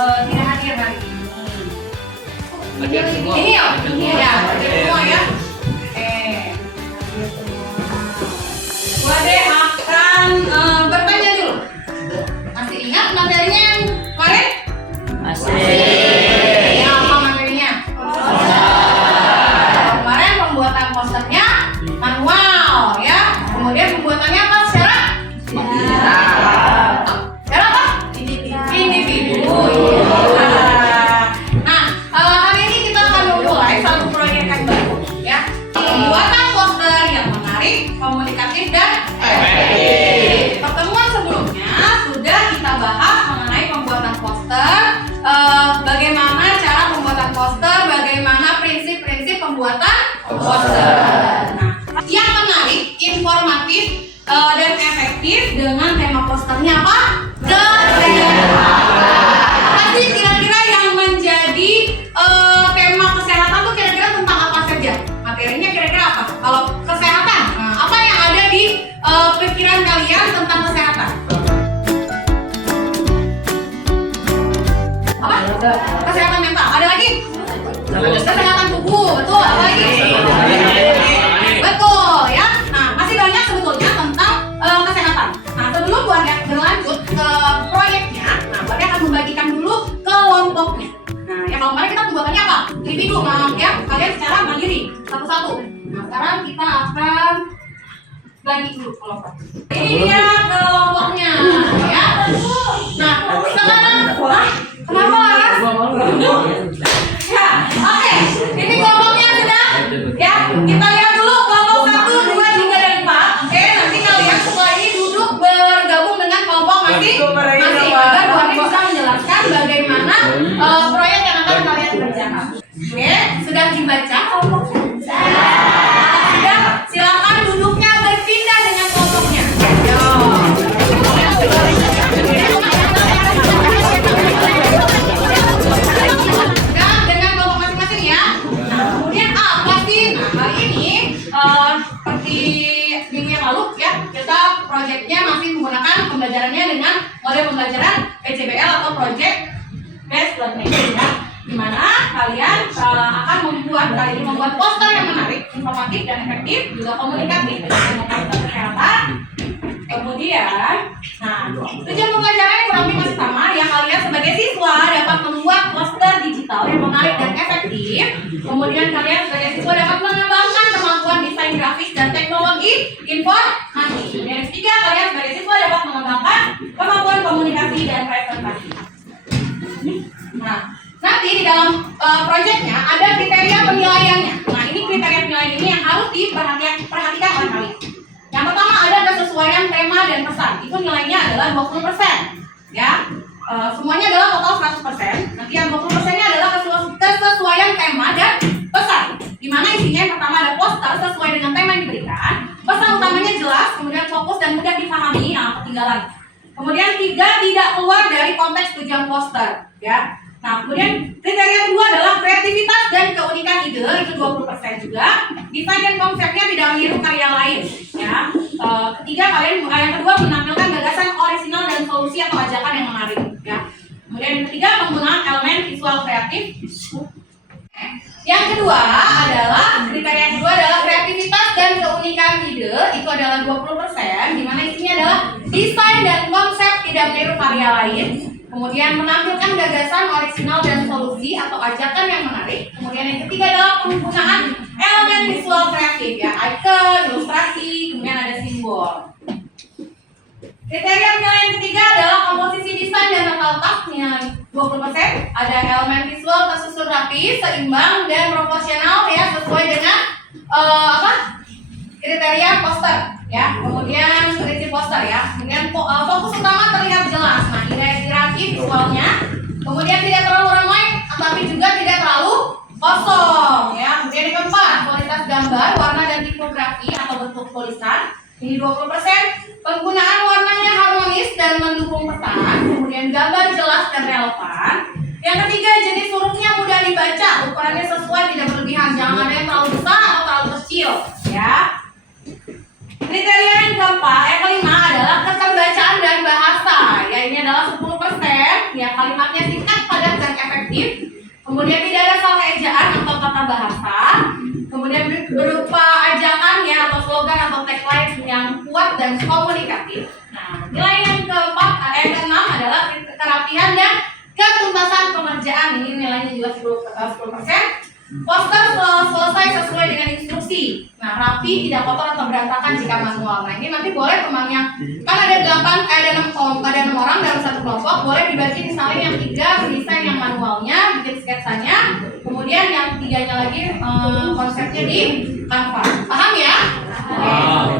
tidak hadir hari ini. Hadir semua. Ini ya, Hadir semua. ya, hadir semua ya. Gua deh akan bertanya dulu. Masih ingat materinya yang kemarin? Ya, apa materinya? Kemarin pembuatan posternya manual ya. Kemudian pembuatannya apa secara? Secara apa? Individu. Nah, hari ini kita akan memulai satu proyek yang baru ya. Pembuatan poster yang menarik, komunikatif dan efektif. Pertemuan sebelumnya sudah kita bahas mengenai pembuatan poster, bagaimana cara pembuatan poster, bagaimana prinsip-prinsip pembuatan poster. Nah, yang menarik, informatif, dan efektif dengan tema posternya apa? Kesehatan. Apa sih kira-kira yang menjadi tema kesehatan tuh kira-kira tentang apa saja? Materinya kira-kira apa? Kalau kesehatan, nah, apa yang ada di pikiran kalian tentang kesehatan? Apa? Kesehatan mental. Ada lagi? Kesehatan tubuh, betul. Apa lagi? Betul ya. Nah, masih banyak sebetulnya tentang kesehatan. Nah, sebelum Bu Arya berlanjut ke proyeknya, nah Bu Arya akan membagikan dulu kelompoknya. Nah, ya kalau kemarin kita pembuatannya apa? Individu, ya kalian secara mandiri satu-satu. Nah, sekarang kita akan bagi dulu kelompok. Ini dia kelompoknya, ya. Nah, sekarang, kenapa? Ya, oke. Ini kelompoknya sudah, ya. Kita lihat dulu kelompok 1, 2, 3, dan 4. Oke, nanti kalian setelah ini duduk bergabung dengan kelompok masing-masing agar Bu Arya bisa menjelaskan bagaimana proyek yang akan kalian kerjakan. Oke, sudah dibaca kelompoknya? Sudah, silakan duduknya berpindah dengan kelompoknya. Nah, dengan kelompok masing-masing ya. Nah, kemudian apa sih? Nah, kali ini seperti minggu yang lalu ya, kita proyeknya masih menggunakan pembelajarannya dengan model pembelajaran PCBL atau Project Based Learning ya. Dimana kalian akan membuat poster yang menarik, informatif dan efektif, juga komunikatif dengan poster kesehatan. Kemudian, nah tujuan pembelajaran kurang lebih masih sama ya, kalian sebagai siswa dapat membuat poster digital yang menarik dan efektif. Kemudian kalian sebagai siswa dapat mengembangkan kemampuan desain grafis dan teknologi informasi. Dan ketiga, kalian sebagai siswa dapat mengembangkan kemampuan komunikasi dan presentasi. Nah, nanti di dalam proyeknya ada kriteria penilaiannya. Nah, ini kriteria penilaian ini yang harus diperhatikan oleh kalian. Yang pertama ada kesesuaian tema dan pesan. Itu nilainya adalah 20%. Ya, semuanya adalah total 100%. Nanti yang 20%-nya adalah kesesuaian tema dan pesan. Dimana isinya yang pertama ada poster sesuai dengan tema yang diberikan. Pesan utamanya jelas, kemudian fokus dan mudah dipahami. Nah, ketinggalan. Kemudian 3, tidak keluar dari konteks tujuan poster. Ya. Nah, kemudian kriteria kedua adalah kreativitas dan keunikan ide, itu 20% juga. Desain dan konsepnya tidak meniru karya lain, ya. Ketiga, yang kedua menampilkan gagasan orisinal dan solusi atau ajakan yang menarik, ya. Kemudian yang ketiga, penggunaan elemen visual kreatif. Yang kedua adalah kriteria yang kedua adalah kreativitas dan keunikan ide, itu adalah 20%, di mana isinya adalah desain dan konsep tidak meniru karya lain. Kemudian menampilkan gagasan orisinal dan solusi atau ajakan yang menarik. Kemudian yang ketiga adalah penggunaan elemen visual kreatif ya, icon, ilustrasi, kemudian ada simbol. Kriteria penilaian yang ketiga adalah komposisi desain dan tata letaknya 20%. Ada elemen visual tersusun rapi, seimbang dan proporsional ya, sesuai dengan kriteria poster ya. Kemudian prinsip poster ya. Kemudian fokus utama terlihat jelas. Nah, rapi visualnya. Kemudian tidak terlalu ramai, tapi juga tidak terlalu kosong ya. Kemudian yang keempat, kualitas gambar, warna dan tipografi atau bentuk tulisan. Ini 20%. Penggunaan warnanya harmonis dan mendukung pesan. Kemudian gambar jelas dan relevan. Yang ketiga, jenis hurufnya mudah dibaca, ukurannya sesuai, tidak berlebihan, jangan ada yang terlalu besar atau terlalu kecil ya. Kriteria yang kelima adalah keterbacaan dan bahasa. Ya, ini adalah 10%. Ya, kalimatnya singkat, berupa ajakan ya atau slogan atau tagline yang kuat dan komunikatif. Nah, nilai yang keenam adalah kerapihan dan ketuntasan pengerjaan. Ini nilainya juga 10%. Poster selesai sesuai dengan instruksi. Nah, rapi, tidak kotor atau berantakan jika manual. Nah, ini nanti boleh teman yang kan ada 6 orang dalam satu kelompok, boleh dibagi misalnya yang 3 mendesain yang manualnya, bikin sketsanya, kemudian yang 3-nya lagi konsepnya di Canva. Paham ya?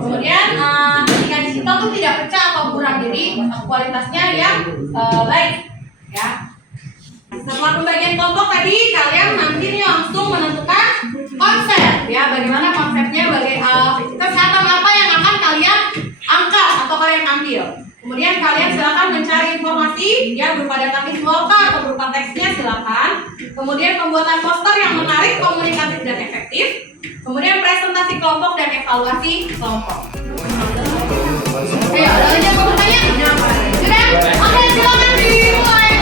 Kemudian ketika digital tuh tidak pecah atau kurang, jadi kualitasnya yang baik ya. Setelah pembagian kelompok tadi, kalian nanti nih langsung menentukan konsep ya, bagaimana konsepnya, kesehatan apa yang akan kalian angkat atau kalian ambil. Kemudian kalian silakan mencari informasi ya, berupa data visual atau berupa teksnya silakan. Kemudian pembuatan poster yang menarik, komunikatif dan efektif. Kemudian presentasi kelompok dan evaluasi kelompok. Ayo, ada lagi yang mau bertanya? Sudah? Oke, silakan dimulai.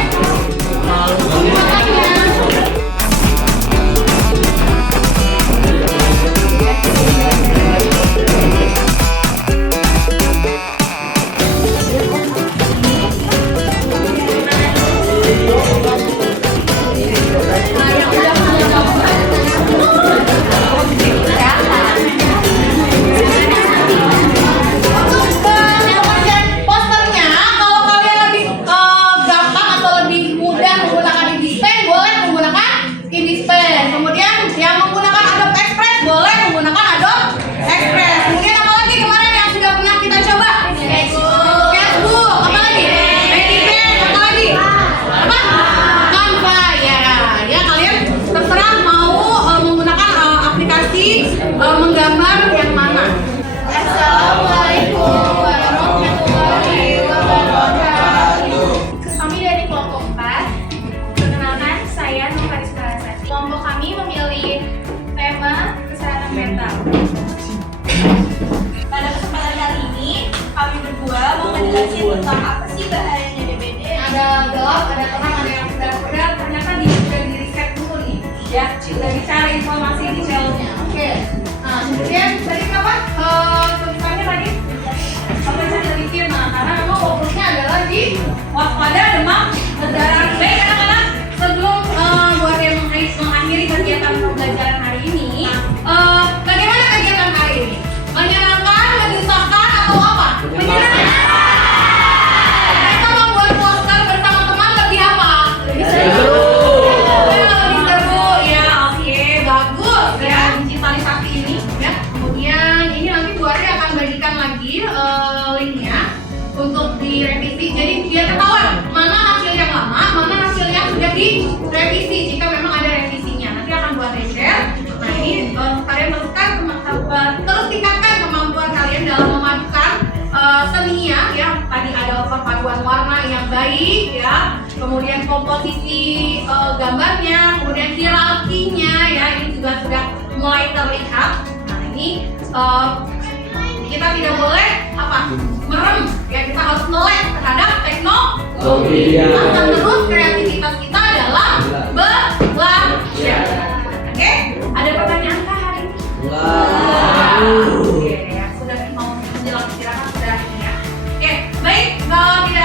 Menggambar yang mana? Assalamualaikum warahmatullahi wabarakatuh. Kami dari kelompok 4. Perkenalkan, saya Nur Karisma Rasati. Kelompok kami memilih tema kesehatan mental. Pada kesempatan kali ini, kami berdua mau menjelaskan tentang apa sih bahayanya DBD. Ada gelap, ada terang, ada yang berbeda. Ternyata sudah di riset dulu nih, ya. Sudah dicari informasi detailnya. Oke. Nah, kemudian tadi apa? Tulisannya tadi apa yang sedikit. Nah, karena memang fokusnya adalah di waspada demam berdarah. Baik anak-anak, sebelum buat yang mengakhiri kegiatan pembelajaran hari ini, bagaimana kegiatan hari ini? Menyenangkan, menyusahkan, atau apa? Menyenangkan. Kita membuat poster bersama teman lebih apa? Lebih seru. Lebih seru ya. Oke, bagus ya digitalisasi ini ya. Kemudian ini nanti Bu Ari akan bagikan lagi linknya untuk direvisi. Jadi biar ketahuan mana hasil yang lama, mana hasil yang sudah direvisi. Jika memang ada revisinya, nanti akan buat share. Nah ini kalian terus tingkatkan kemampuan kalian dalam memadukan seninya ya. Tadi ada perpaduan warna yang baik ya. Kemudian komposisi gambarnya, kemudian hierarkinya ya, ini juga sudah mulai terlihat. Nah ini kita tidak boleh merem ya, kita harus melek terhadap teknologi. Akan terus kreativitas kita dalam belajar. Oke, ada pertanyaan kah hari ini? Oke ya, sudah mau menjelang istirahat sudah ini ya. Oke, baik, kalau tidak